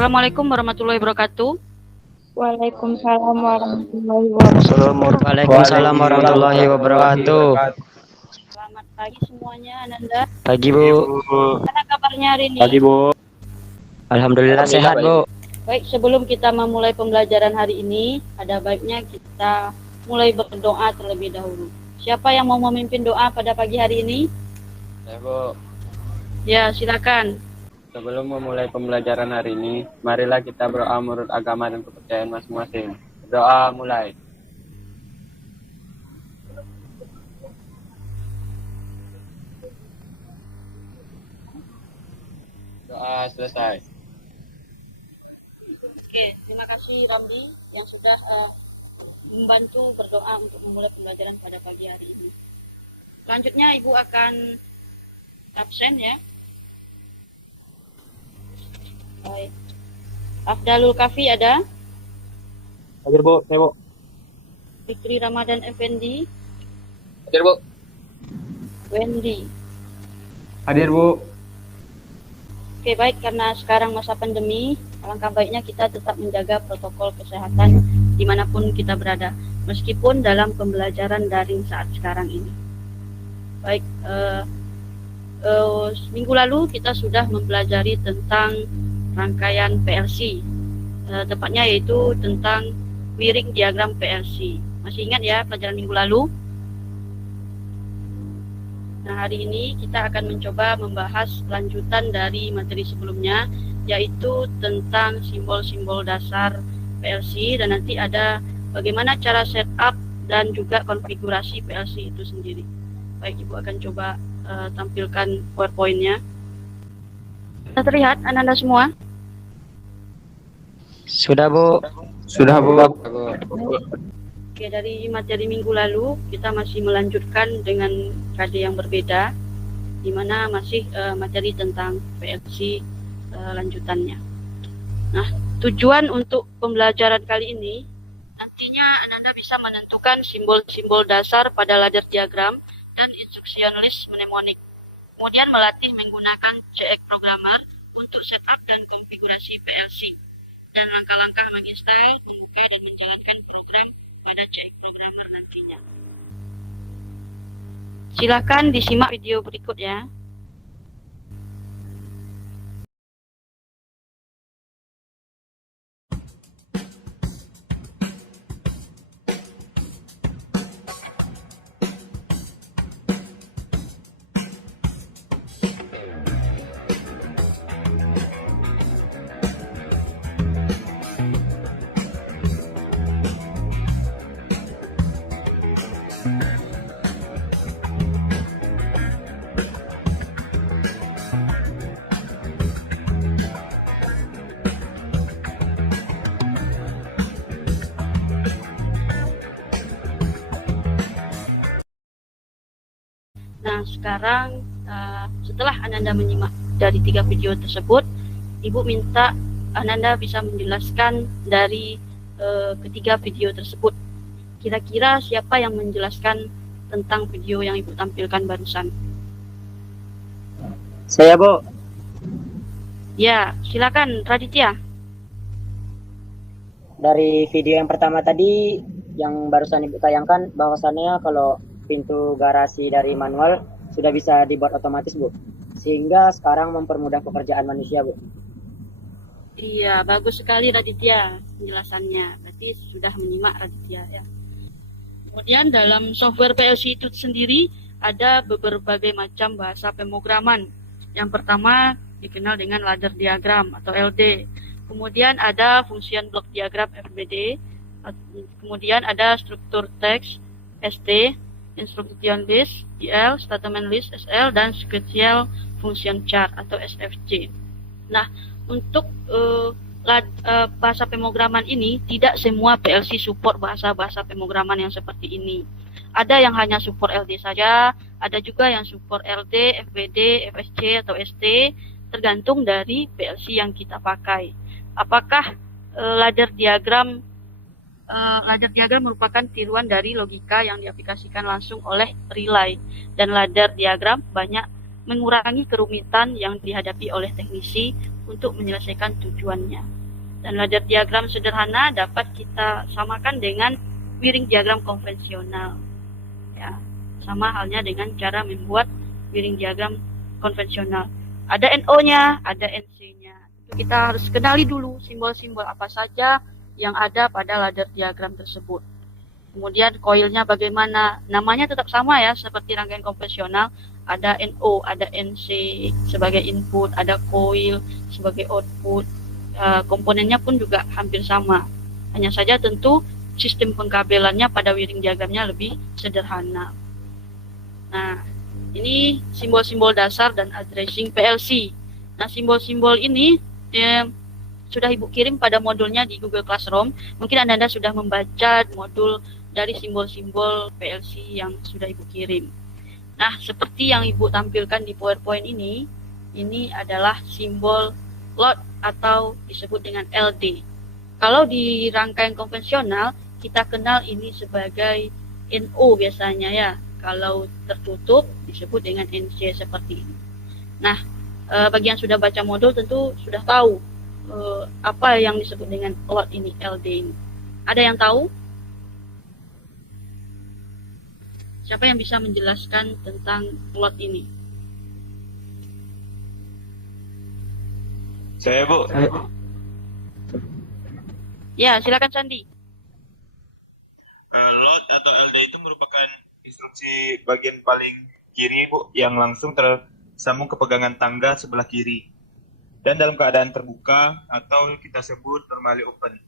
Assalamualaikum warahmatullahi wabarakatuh. Waalaikumsalam warahmatullahi wabarakatuh. Waalaikumsalam warahmatullahi wabarakatuh. Selamat pagi semuanya, Ananda. Pagi, Bu. Gimana kabarnya hari ini? Pagi, Bu. Alhamdulillah sehat, Bu. Baik, sebelum kita memulai pembelajaran hari ini, ada baiknya kita mulai berdoa terlebih dahulu. Siapa yang mau memimpin doa pada pagi hari ini? Ya, Bu. Ya, silakan. Sebelum memulai pembelajaran hari ini, marilah kita berdoa menurut agama dan kepercayaan masing-masing. Doa mulai. Doa selesai. Oke, terima kasih Ramli yang sudah membantu berdoa untuk memulai pembelajaran pada pagi hari ini. Selanjutnya Ibu akan absen ya. Baik. Afdalul Kafi ada? Hadir, Bu. Saya, Bu. Fikri Ramadan Effendi, Hadir, Bu. Wendy. Hadir, Bu. Oke, baik, karena sekarang masa pandemi, alangkah baiknya kita tetap menjaga protokol kesehatan dimanapun kita berada, meskipun dalam pembelajaran daring saat sekarang ini. Baik, minggu lalu kita sudah mempelajari tentang rangkaian PLC, tepatnya yaitu tentang wiring diagram PLC. Masih ingat ya pelajaran minggu lalu? Nah, hari ini kita akan mencoba membahas lanjutan dari materi sebelumnya, yaitu tentang simbol-simbol dasar PLC, dan nanti ada bagaimana cara setup dan juga konfigurasi PLC itu sendiri. Baik, Ibu akan coba tampilkan PowerPoint-nya. Sudah terlihat Anda semua? Sudah, Bu. Sudah, Bu. Oke, dari materi minggu lalu kita masih melanjutkan dengan KD yang berbeda, di mana masih materi tentang PLC lanjutannya. Nah, tujuan untuk pembelajaran kali ini nantinya Anda bisa menentukan simbol-simbol dasar pada ladder diagram dan instruction list mnemonik. Kemudian melatih menggunakan CX Programmer untuk setup dan konfigurasi PLC, dan langkah-langkah menginstal, membuka dan menjalankan program pada CX Programmer nantinya. Silakan disimak video berikut ya. Nah, sekarang setelah Ananda menyimak dari 3 video tersebut, Ibu minta Ananda bisa menjelaskan dari ketiga video tersebut. Kira-kira siapa yang menjelaskan tentang video yang Ibu tampilkan barusan? Saya, Bu. Ya, silakan Raditya. Dari video yang pertama tadi yang barusan Ibu tayangkan, bahwasannya kalau pintu garasi dari manual sudah bisa dibuat otomatis, Bu, sehingga sekarang mempermudah pekerjaan manusia, Bu. Iya, bagus sekali Raditya penjelasannya. Berarti sudah menyimak Raditya ya. Kemudian dalam software PLC itu sendiri ada berbagai macam bahasa pemrograman. Yang pertama dikenal dengan ladder diagram atau LD. Kemudian ada function block diagram FBD. Kemudian ada struktur teks ST, instruction list IL, statement list SL, dan sequential function chart atau SFC. Nah, untuk bahasa pemrograman ini tidak semua PLC support bahasa-bahasa pemrograman yang seperti ini. Ada yang hanya support LD saja, ada juga yang support LD, FBD, FSC atau ST, tergantung dari PLC yang kita pakai. Apakah ladder diagram merupakan tiruan dari logika yang diaplikasikan langsung oleh relay, dan ladder diagram banyak mengurangi kerumitan yang dihadapi oleh teknisi untuk menyelesaikan tujuannya. Dan ladder diagram sederhana dapat kita samakan dengan wiring diagram konvensional. Ya, sama halnya dengan cara membuat wiring diagram konvensional. Ada NO-nya, ada NC-nya. Kita harus kenali dulu simbol-simbol apa saja yang ada pada ladder diagram tersebut. Kemudian koilnya bagaimana? Namanya tetap sama ya, seperti rangkaian konvensional. Ada NO, ada NC sebagai input, ada coil sebagai output. Komponennya pun juga hampir sama. Hanya saja tentu sistem pengkabelannya pada wiring diagramnya lebih sederhana. Nah, ini simbol-simbol dasar dan addressing PLC. Nah, simbol-simbol ini sudah Ibu kirim pada modulnya di Google Classroom. Mungkin Anda sudah membaca modul dari simbol-simbol PLC yang sudah Ibu kirim. Nah, seperti yang Ibu tampilkan di PowerPoint ini adalah simbol load atau disebut dengan LD. Kalau di rangkaian konvensional, kita kenal ini sebagai NO biasanya ya. Kalau tertutup disebut dengan NC seperti ini. Nah, bagi yang sudah baca modul tentu sudah tahu apa yang disebut dengan load ini, LD ini. Ada yang tahu? Siapa yang bisa menjelaskan tentang load ini? Saya, Bu. Ya, silakan Sandi. Load atau LD itu merupakan instruksi bagian paling kiri, Bu, yang langsung tersambung ke pegangan tangga sebelah kiri. Dan dalam keadaan terbuka atau kita sebut normally open.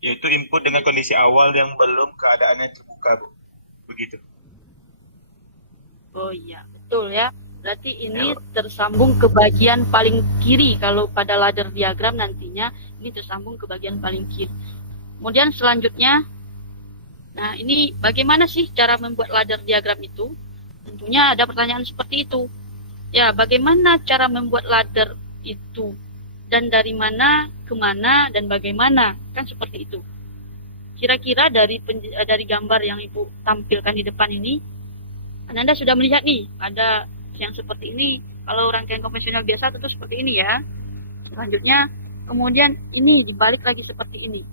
Yaitu input dengan kondisi awal yang belum keadaannya terbuka, Bu. Begitu. Oh iya, betul ya. Berarti ini tersambung ke bagian paling kiri. Kalau pada ladder diagram nantinya ini tersambung ke bagian paling kiri. Kemudian selanjutnya, nah ini bagaimana sih cara membuat ladder diagram itu? Tentunya ada pertanyaan seperti itu. Ya, bagaimana cara membuat ladder itu? Dan dari mana, kemana, dan bagaimana? Kan seperti itu. Kira-kira dari gambar yang Ibu tampilkan di depan ini, Anda sudah melihat nih, ada yang seperti ini. Kalau rangkaian konvensional biasa tentu seperti ini ya. Selanjutnya, kemudian ini dibalik lagi seperti ini.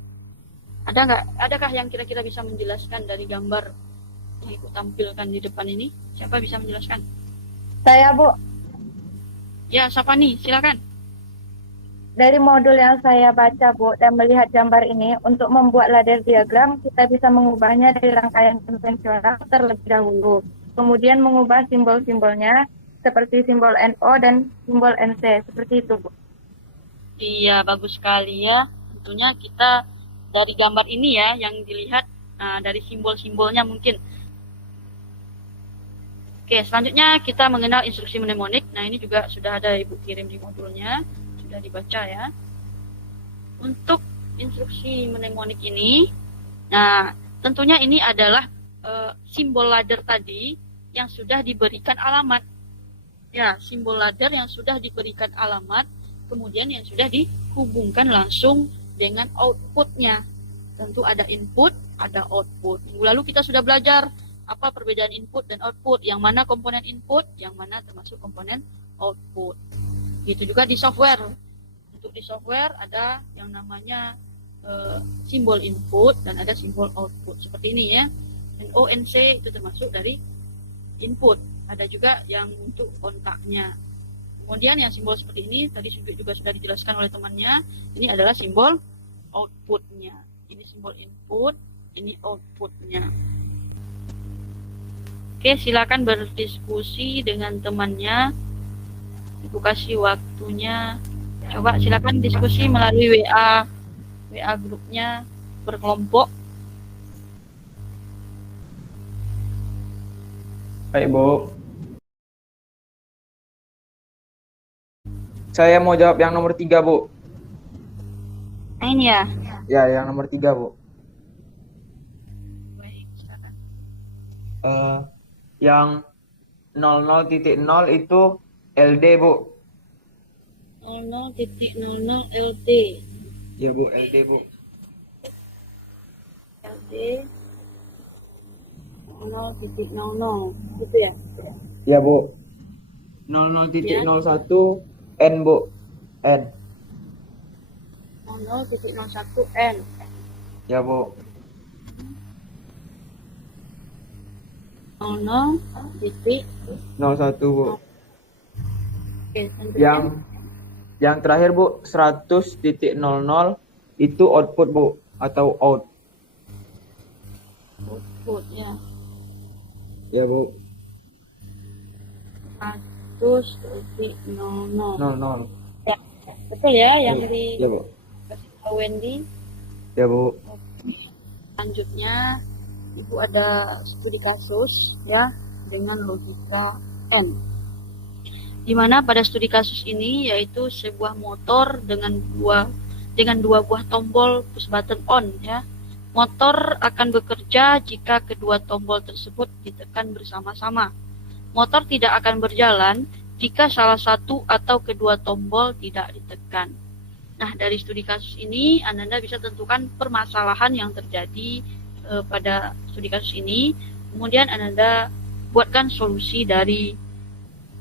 Adakah yang kira-kira bisa menjelaskan dari gambar yang Ibu tampilkan di depan ini? Siapa bisa menjelaskan? Saya, Bu. Ya, Safani, silakan. Dari modul yang saya baca, Bu, dan melihat gambar ini, untuk membuat ladder diagram, kita bisa mengubahnya dari rangkaian konvensional terlebih dahulu. Kemudian mengubah simbol-simbolnya, seperti simbol NO dan simbol NC, seperti itu, Bu. Iya, bagus sekali ya. Tentunya kita dari gambar ini ya, yang dilihat dari simbol-simbolnya mungkin. Oke, selanjutnya kita mengenal instruksi mnemonik. Nah, ini juga sudah ada Ibu kirim di modulnya. Sudah dibaca ya. Untuk instruksi mnemonik ini, nah tentunya ini adalah simbol ladder tadi yang sudah diberikan alamat. Ya, simbol ladder yang sudah diberikan alamat, kemudian yang sudah dihubungkan langsung dengan outputnya. Tentu ada input, ada output. Minggu lalu kita sudah belajar apa perbedaan input dan output, yang mana komponen input, yang mana termasuk komponen output. Gitu juga di software. Untuk di software ada yang namanya simbol input dan ada simbol output. Seperti ini ya. NO, NC itu termasuk dari input. Ada juga yang untuk kontaknya. Kemudian yang simbol seperti ini tadi juga sudah dijelaskan oleh temannya. Ini adalah simbol outputnya. Ini simbol input, ini outputnya. Oke, silakan berdiskusi dengan temannya. Ibu kasih waktunya. Coba silakan diskusi melalui WA grupnya berkelompok. Baik, Bu. Saya mau jawab yang nomor 3, Bu. Nah, ini ya. Ya, yang nomor 3, Bu. Baik, silakan. Yang 00.0 itu LD, Bu. 00.00 LD. Ya, Bu, LD, Bu. LD 0.00 gitu ya. Ya, Bu. 00.01 N, Bu. N. 00.01 N. Ya, Bu. 00.01. 01, Bu. Oke, selanjutnya Yang terakhir, Bu, 100.00 itu output, Bu, atau out. output ya. Ya, Bu. 100.00. 00. Ya, betul ya yang di Ya, Bu. kasih tahu Wendy. Ya, Bu. Selanjutnya Ibu ada studi kasus ya dengan logika N. Di mana pada studi kasus ini yaitu sebuah motor dengan dua buah tombol push button on ya. Motor akan bekerja jika kedua tombol tersebut ditekan bersama-sama. Motor tidak akan berjalan jika salah satu atau kedua tombol tidak ditekan. Nah, dari studi kasus ini Anda bisa tentukan permasalahan yang terjadi pada studi kasus ini. Kemudian Anda buatkan solusi dari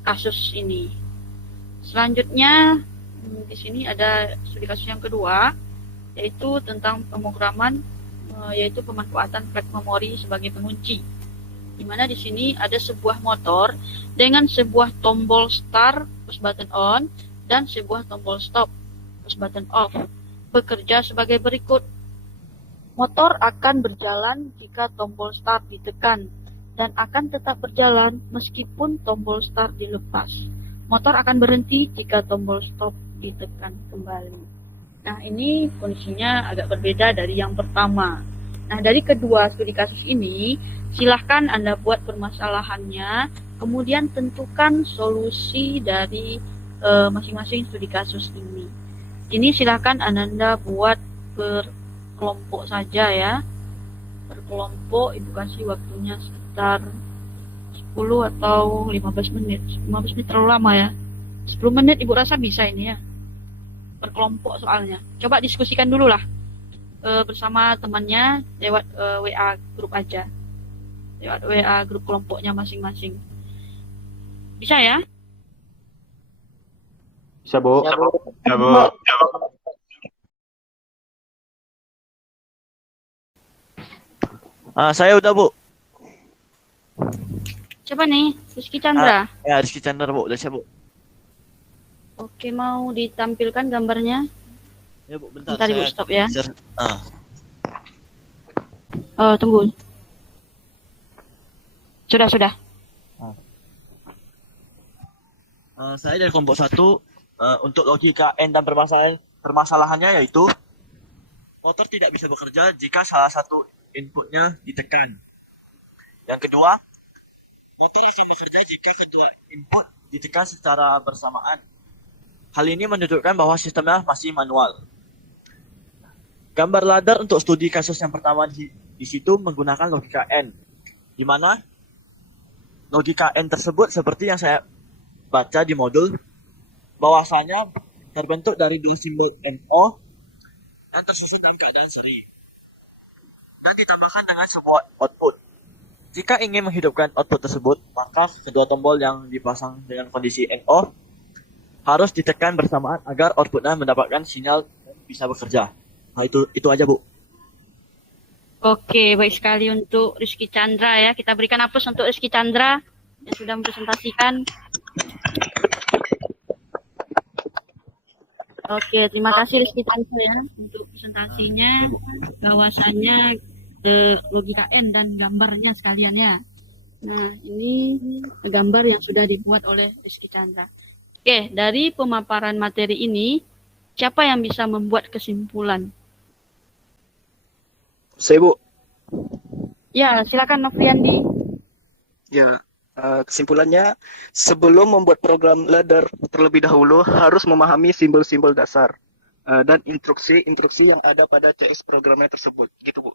kasus ini. Selanjutnya di sini ada studi kasus yang kedua, yaitu tentang pemrograman, yaitu pemanfaatan flag memori sebagai pengunci. Di mana di sini ada sebuah motor dengan sebuah tombol start push button on dan sebuah tombol stop push button off. Bekerja sebagai berikut. Motor akan berjalan jika tombol start ditekan dan akan tetap berjalan meskipun tombol start dilepas. Motor akan berhenti jika tombol stop ditekan kembali. Nah, ini kondisinya agak berbeda dari yang pertama. Nah, dari kedua studi kasus ini, silahkan Anda buat permasalahannya, kemudian tentukan solusi dari masing-masing studi kasus ini. Ini silahkan Anda buat berkelompok saja ya. Berkelompok, Ibu kasih waktunya sekitar 10 atau 15 menit. 15 menit terlalu lama ya. 10 menit Ibu rasa bisa ini ya. Berkelompok soalnya. Coba diskusikan dulu lah bersama temannya lewat WA grup aja. Lewat WA grup kelompoknya masing-masing. Bisa ya? Bisa, Bu. Ya, Bu. Ya, Bu. Saya udah, Bu. Coba nih, Rizky Chandra. Ya, Rizky Chandra, Bu. Udah siap, Bu. Oke, mau ditampilkan gambarnya? Ya, Bu, bentar. Bentar, Ibu, stop ya. Ah. Tunggu. Sudah. Saya dari kelompok 1 untuk logika N dan permasalahannya yaitu motor tidak bisa bekerja jika salah satu inputnya ditekan. Yang kedua, motor akan bekerja jika kedua input ditekan secara bersamaan. Hal ini menunjukkan bahwa sistemnya masih manual. Gambar ladder untuk studi kasus yang pertama di situ menggunakan logika N, di mana logika N tersebut seperti yang saya baca di modul, bahwasanya terbentuk dari dua simbol NO yang tersusun dalam keadaan seri dan ditambahkan dengan sebuah output. Jika ingin menghidupkan output tersebut, maka kedua tombol yang dipasang dengan kondisi NO harus ditekan bersamaan agar outputnya mendapatkan sinyal dan bisa bekerja. Nah, itu aja, Bu. Oke, baik sekali untuk Rizky Chandra ya. Kita berikan aplaus untuk Rizky Chandra yang sudah mempresentasikan. Oke, terima kasih Rizky Chandra ya untuk presentasinya, bahwasannya logika N dan gambarnya sekalian ya. Nah, ini gambar yang sudah dibuat oleh Rizky Chandra. Oke, dari pemaparan materi ini, siapa yang bisa membuat kesimpulan? Saya, Bu. Ya, silakan Nofriandi. Ya, kesimpulannya, sebelum membuat program ladder terlebih dahulu harus memahami simbol-simbol dasar dan instruksi-instruksi yang ada pada CS programnya tersebut. Gitu, Bu.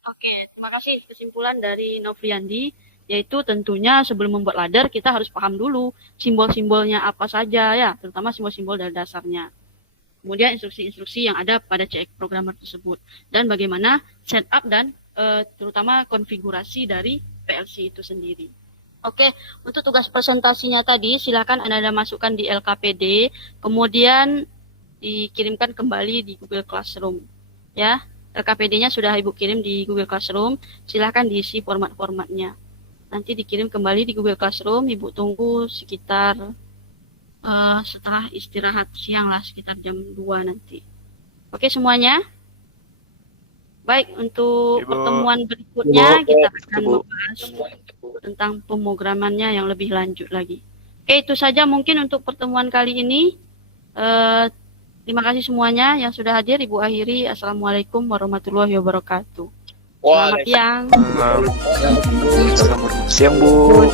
Oke, terima kasih kesimpulan dari Nofriandi, yaitu tentunya sebelum membuat ladder kita harus paham dulu simbol-simbolnya apa saja ya, terutama simbol-simbol dari dasarnya. Kemudian instruksi-instruksi yang ada pada CX programmer tersebut dan bagaimana setup dan terutama konfigurasi dari PLC itu sendiri. Oke, untuk tugas presentasinya tadi silakan Anda masukkan di LKPD, kemudian dikirimkan kembali di Google Classroom. Ya, LKPD-nya sudah Ibu kirim di Google Classroom, silakan diisi format-formatnya. Nanti dikirim kembali di Google Classroom, Ibu tunggu sekitar setelah istirahat siang lah, sekitar jam 2 nanti. Oke semuanya? Baik, untuk Ibu. pertemuan berikutnya kita akan Ibu. membahas tentang pemrogramannya yang lebih lanjut lagi. Oke, itu saja mungkin untuk pertemuan kali ini. Terima kasih semuanya yang sudah hadir. Ibu akhiri. Assalamualaikum warahmatullahi wabarakatuh. Selamat siang. Siang Bu.